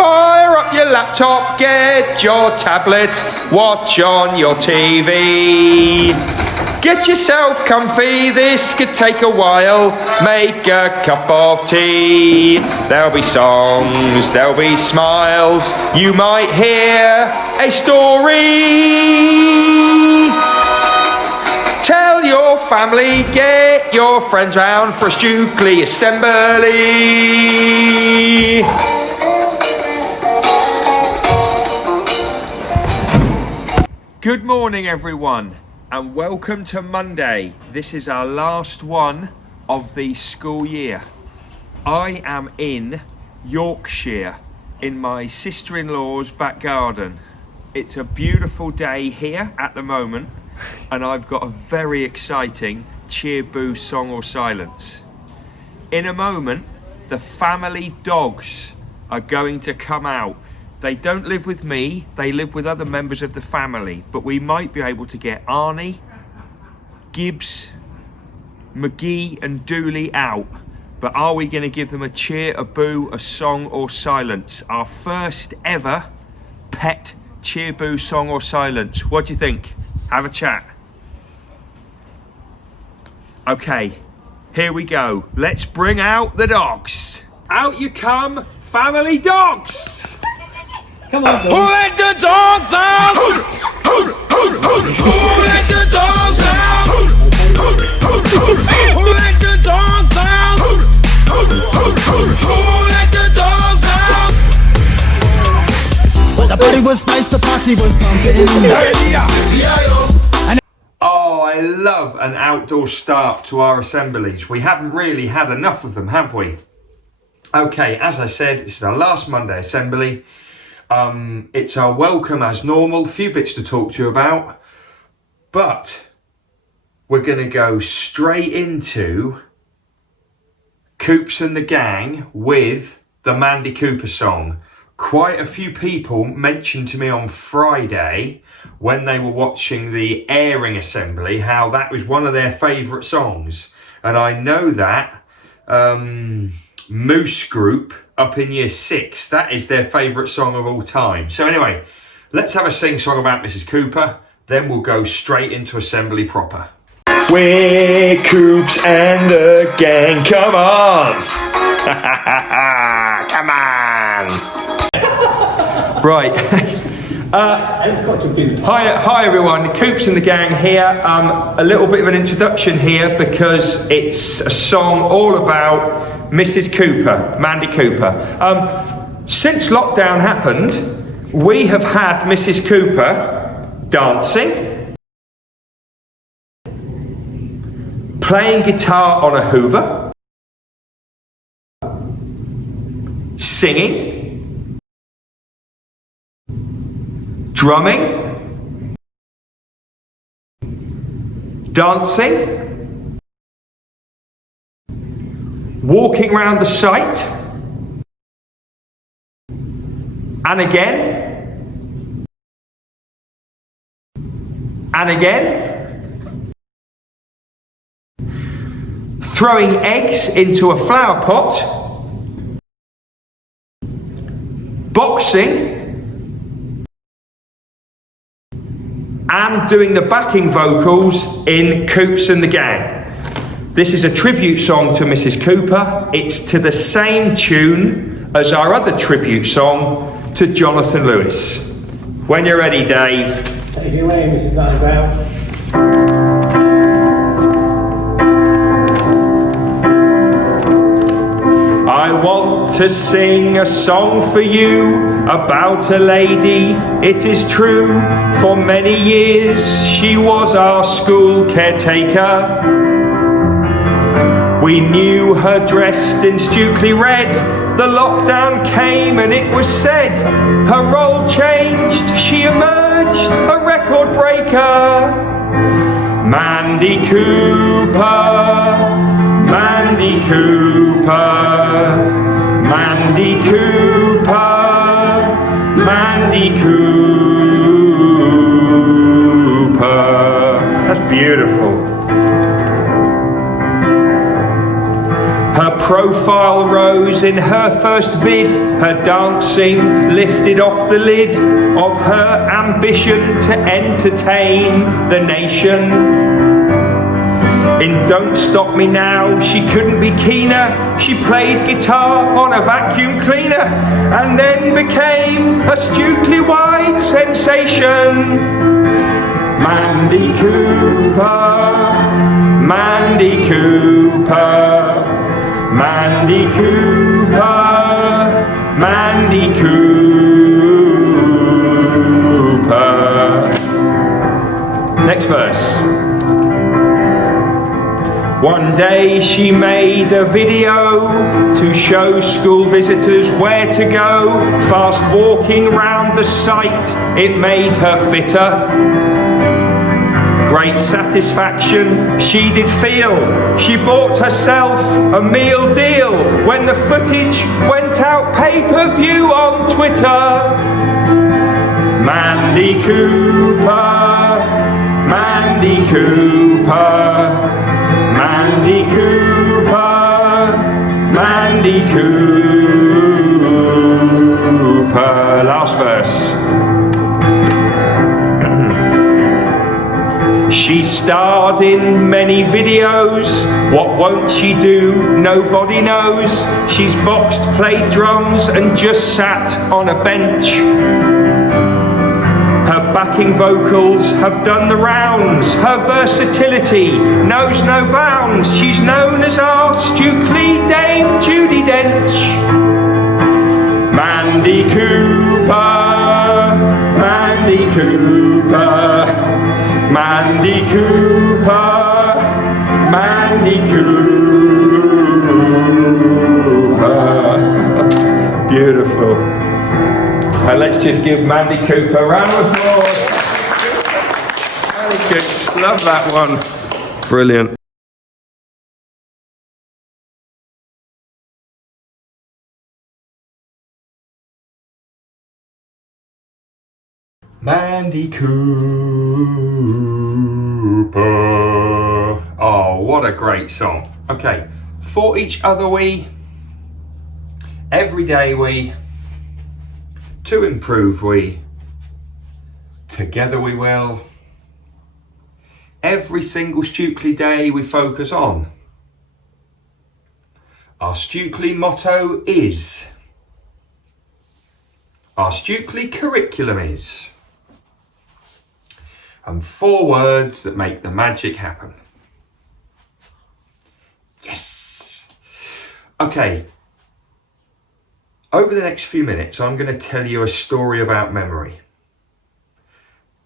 Fire up your laptop, get your tablet, watch on your TV. Get yourself comfy, this could take a while, make a cup of tea. There'll be songs, there'll be smiles, you might hear a story. Tell your family, get your friends round for a Stukeley assembly. Good morning everyone, and welcome to Monday. This is our last one of the school year. I am in Yorkshire in my sister-in-law's back garden. It's a beautiful day here at the moment, and I've got a very exciting cheer, boo, song or silence. In a moment, the family dogs are going to come out. They don't live with me, they live with other members of the family, but we might be able to get Arnie, Gibbs, McGee and Dooley out. But are we going to give them a cheer, a boo, a song or silence? Our first ever pet cheer, boo, song or silence. What do you think? Have a chat. Okay, here we go. Let's bring out the dogs. Out you come, family dogs! Come on, Who let the dogs out? Who let the dogs out? Who let the dogs out? Who let the dogs out? The party was nice, the party was pumping. Oh, I love an outdoor start to our assemblies. We haven't really had enough of them, have we? Okay, as I said, this is our last Monday assembly. It's our welcome as normal, a few bits to talk to you about, but we're going to go straight into Coops and the Gang with the Mandy Cooper song. Quite a few people mentioned to me on Friday when they were watching the airing assembly how that was one of their favourite songs, and I know that Moose Group up in year 6, that is their favourite song of all time. So anyway, let's have a sing song about Mrs. Cooper, then we'll go straight into assembly proper. We're Coops and the Gang, come on! Come on! Right. Hi everyone, Coops and the Gang here. A little bit of an introduction here because it's a song all about Mrs. Cooper, Mandy Cooper. Since lockdown happened, we have had Mrs. Cooper dancing, playing guitar on a Hoover, singing, drumming, dancing, walking around the site, and again, and again, throwing eggs into a flower pot, boxing, and doing the backing vocals in Coops and the Gang. This is a tribute song to Mrs. Cooper. It's to the same tune as our other tribute song to Jonathan Lewis. When you're ready, Dave. Take it away, Mrs. Nightbound. I want to sing a song for you about a lady, it is true. For many years she was our school caretaker. We knew her dressed in Stukeley red. The lockdown came and it was said her role changed, she emerged a record breaker. Mandy Cooper, Mandy Cooper, Mandy Cooper, Mandy Cooper. That's beautiful. Her profile rose in her first vid. Her dancing lifted off the lid of her ambition to entertain the nation. In Don't Stop Me Now, she couldn't be keener. She played guitar on a vacuum cleaner and then became a Stukeley-wide sensation. Mandy Cooper, Mandy Cooper, Mandy Cooper, Mandy Cooper. Next verse. One day she made a video to show school visitors where to go. Fast walking round the site, it made her fitter. Great satisfaction she did feel. She bought herself a meal deal when the footage went out pay-per-view on Twitter. Mandy Cooper, Mandy Cooper, Mandy Cooper, Mandy Cooper. Last verse. She starred in many videos. What won't she do? Nobody knows. She's boxed, played drums, and just sat on a bench. Her backing vocals have done the rounds. Her versatility knows no bounds. She's known as our Stukeley Dame Judi Dench. Mandy Cooper, Mandy Cooper, Mandy Cooper, Mandy Cooper. Beautiful. And let's just give Mandy Cooper a round of applause. Mandy Cooper, love that one. Brilliant. Mandy Cooper. Oh, what a great song. Okay, for each other we, every day we, to improve we, together we will. Every single Stukeley day we focus on. Our Stukeley motto is, our Stukeley curriculum is, and 4 words that make the magic happen. Yes! Okay, over the next few minutes I'm going to tell you a story about memory.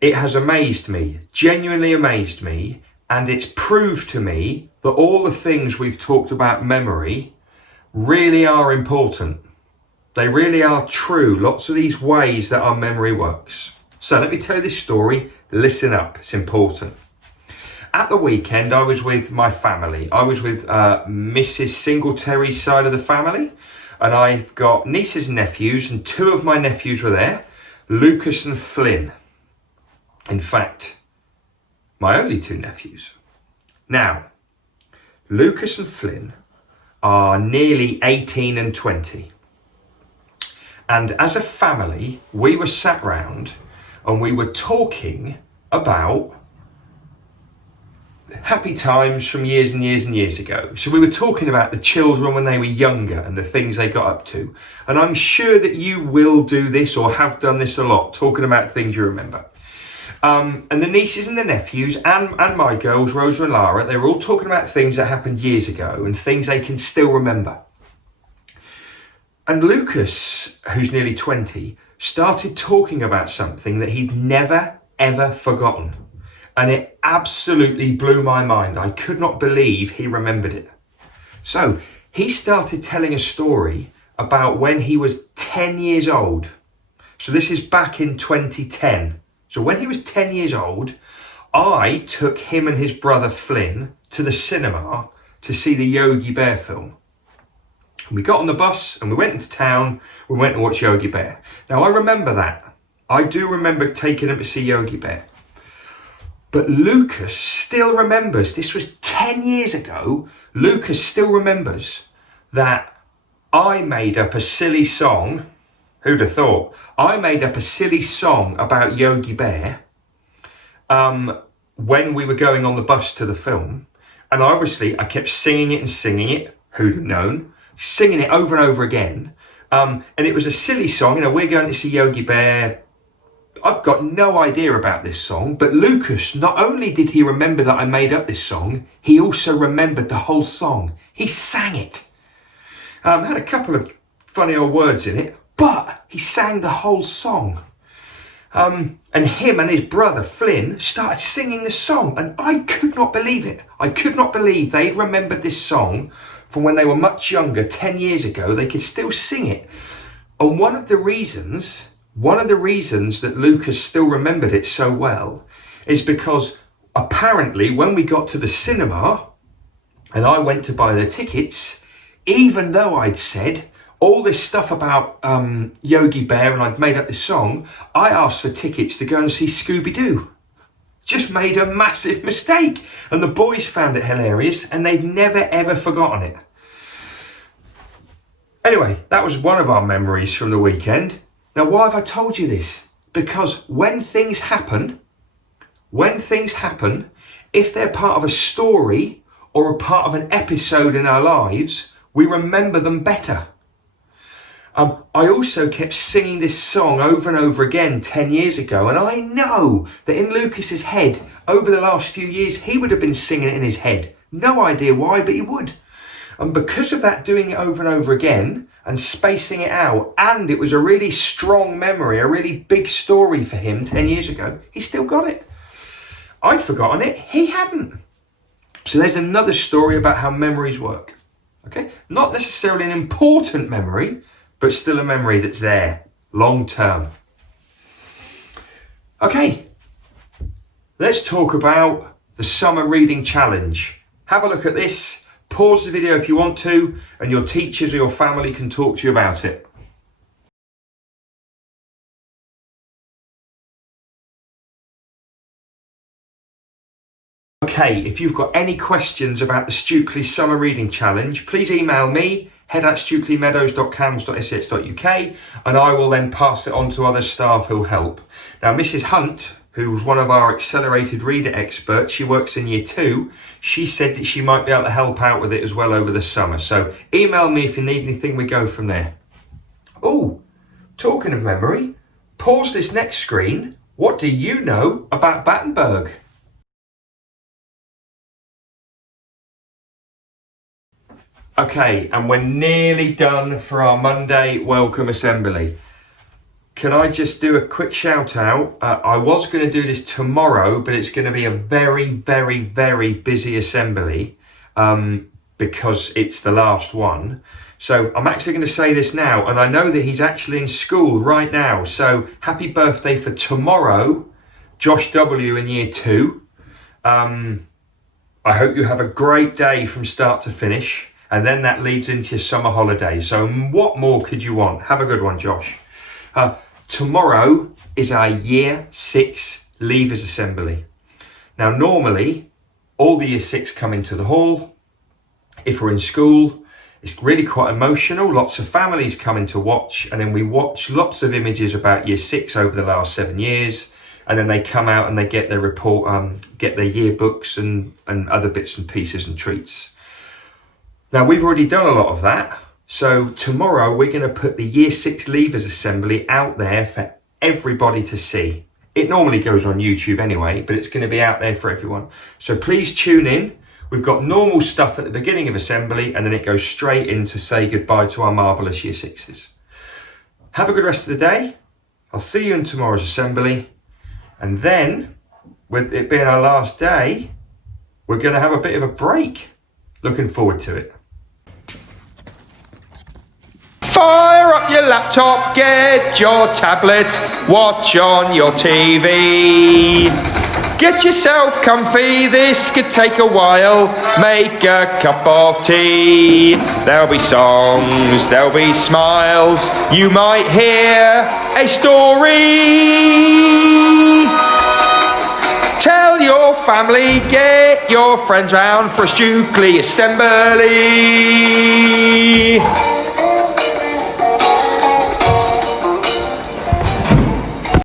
It has amazed me, genuinely amazed me, and it's proved to me that all the things we've talked about memory really are important. They really are true, lots of these ways that our memory works. So let me tell you this story. Listen up, it's important. At the weekend, I was with my family. I was with Mrs. Singletary's side of the family, and I've got nieces and nephews, and 2 of my nephews were there, Lucas and Flynn. In fact, my only 2 nephews. Now, Lucas and Flynn are nearly 18 and 20. And as a family, we were sat round and we were talking about happy times from years and years and years ago. So we were talking about the children when they were younger and the things they got up to. And I'm sure that you will do this or have done this a lot, talking about things you remember. And the nieces and the nephews and my girls, Rosa and Lara, they were all talking about things that happened years ago and things they can still remember. And Lucas, who's nearly 20, started talking about something that he'd never, ever forgotten. And it absolutely blew my mind. I could not believe he remembered it. So he started telling a story about when he was 10 years old. So this is back in 2010. So when he was 10 years old, I took him and his brother Flynn to the cinema to see the Yogi Bear film. And we got on the bus and we went into town. We went to watch Yogi Bear. Now I remember that. I do remember taking him to see Yogi Bear. But Lucas still remembers, this was 10 years ago, Lucas still remembers that I made up a silly song. Who'd have thought? I made up a silly song about Yogi Bear when we were going on the bus to the film. And obviously I kept singing it and singing it. Who'd have known? Singing it over and over again. And it was a silly song. You know, we're going to see Yogi Bear. I've got no idea about this song, but Lucas, not only did he remember that I made up this song, he also remembered the whole song. He sang it. Had a couple of funny old words in it, but he sang the whole song. And him and his brother Flynn started singing the song, and I could not believe it. I could not believe they'd remembered this song from when they were much younger, 10 years ago. They could still sing it. And one of the reasons that Lucas still remembered it so well is because apparently when we got to the cinema and I went to buy the tickets, even though I'd said all this stuff about Yogi Bear and I'd made up this song, I asked for tickets to go and see Scooby-Doo. Just made a massive mistake. And the boys found it hilarious and they've never ever forgotten it. Anyway, that was one of our memories from the weekend. Now, why have I told you this? Because when things happen, if they're part of a story or a part of an episode in our lives, we remember them better. I also kept singing this song over and over again 10 years ago, and I know that in Lucas's head, over the last few years, he would have been singing it in his head. No idea why, but he would. And because of that, doing it over and over again and spacing it out, and it was a really strong memory, a really big story for him 10 years ago, he still got it. I'd forgotten it, he hadn't. So there's another story about how memories work. Okay, not necessarily an important memory, but still a memory that's there, long term. Okay, let's talk about the summer reading challenge. Have a look at this. Pause the video if you want to, and your teachers or your family can talk to you about it. Okay, if you've got any questions about the Stukeley Summer Reading Challenge, please email me, head@stukeleymeadows.cambs.sch.uk, and I will then pass it on to other staff who'll help. Now, Mrs. Hunt, who's one of our accelerated reader experts, she works in year 2, she said that she might be able to help out with it as well over the summer. So email me if you need anything, we go from there. Oh, talking of memory, pause this next screen. What do you know about Battenberg? Okay, and we're nearly done for our Monday welcome assembly. Can I just do a quick shout out? I was going to do this tomorrow, but it's going to be a very, very, very busy assembly because it's the last one. So I'm actually going to say this now, and I know that he's actually in school right now. So happy birthday for tomorrow, Josh W. in year 2. I hope you have a great day from start to finish, and then that leads into your summer holiday. So what more could you want? Have a good one, Josh. Tomorrow is our year 6 leavers assembly. Now, normally all the year 6 come into the hall. If we're in school, it's really quite emotional. Lots of families come in to watch, and then we watch lots of images about year 6 over the last 7 years. And then they come out and they get their report, get their yearbooks and other bits and pieces and treats. Now, we've already done a lot of that. So tomorrow we're going to put the year 6 leavers assembly out there for everybody to see. It normally goes on YouTube anyway, but it's going to be out there for everyone. So please tune in. We've got normal stuff at the beginning of assembly, and then it goes straight in to say goodbye to our marvellous year 6s. Have a good rest of the day. I'll see you in tomorrow's assembly. And then, with it being our last day, we're going to have a bit of a break. Looking forward to it. Fire up your laptop, get your tablet, watch on your TV. Get yourself comfy, this could take a while, make a cup of tea. There'll be songs, there'll be smiles, you might hear a story. Tell your family, get your friends round for a Stukeley assembly.